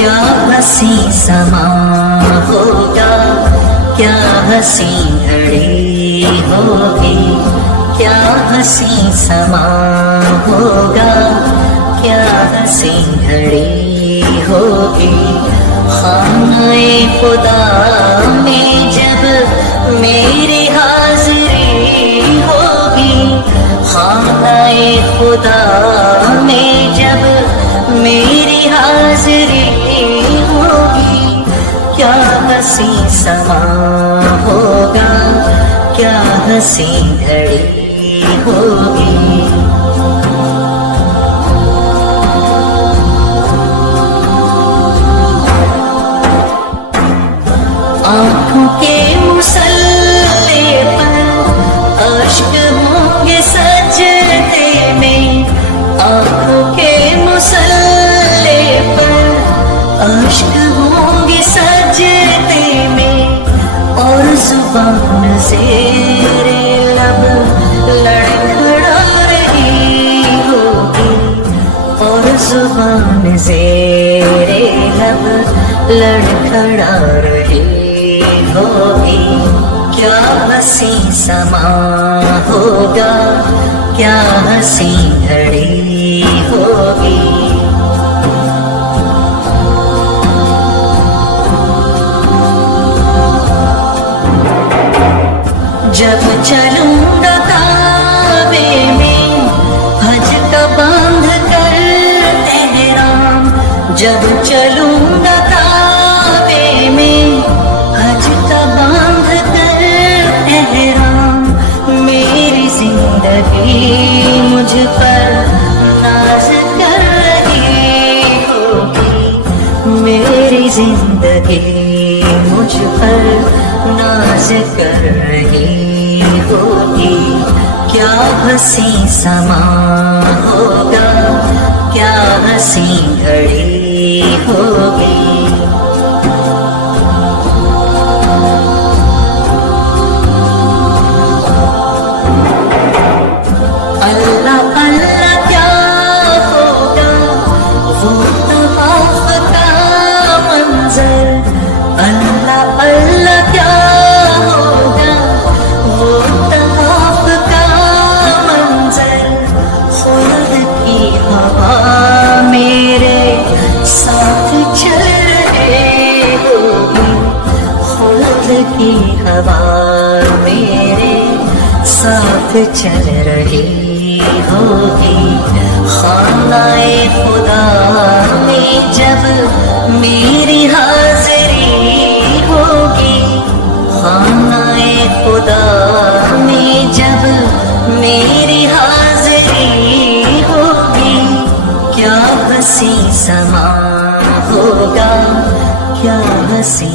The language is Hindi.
क्या हसी समा होगा, क्या हसी घड़ी होगी, क्या हसी समा होगा, क्या हसी घड़ी होगी। खाने खुदा में जब मेरी हाजिरी होगी, खाने खुदा में जब मेरी हाजिरी होगी, क्या हसी समा होगा, क्या हसी घड़ी होगी। आँखों के मुसल्ले पर अश्क होंगे सजदे में, आँखों के मुसल्ले पर अश्क होंगे सजदे में, और जुबान ज़ेरे लब लड़खड़ा रही होगी, और जुबान ज़ेरे लब लड़खड़ा रही होगी। क्या हसी समा होगा, क्या हसी घड़ी होगी। जब चलूंगा काबे में हज का बांध कर एहराम, जब चलूंगा काबे में हज का बांध कर एहराम, मेरी जिंदगी मुझ पर नाज कर रही होगी, मेरी जिंदगी मुझ पर नाज कर रही होगी। क्या हसी समा होगा, क्या हसी घड़ी होगी। अल्लाह अल्लाह क्या होगा वो तवाफ का मंजर, अल्लाह अल्लाह क्या होगा वो तवाफ का मंजर। खुद की हवा मेरे साथ चल रही होगी, खुद की हवा मेरे साथ चल रही होगी। खानाए खुदा में जब मेरी हाजिरी होगी, खानाए खुदा में जब मेरी हाजिरी होगी, क्या हसी समा होगा, क्या हसी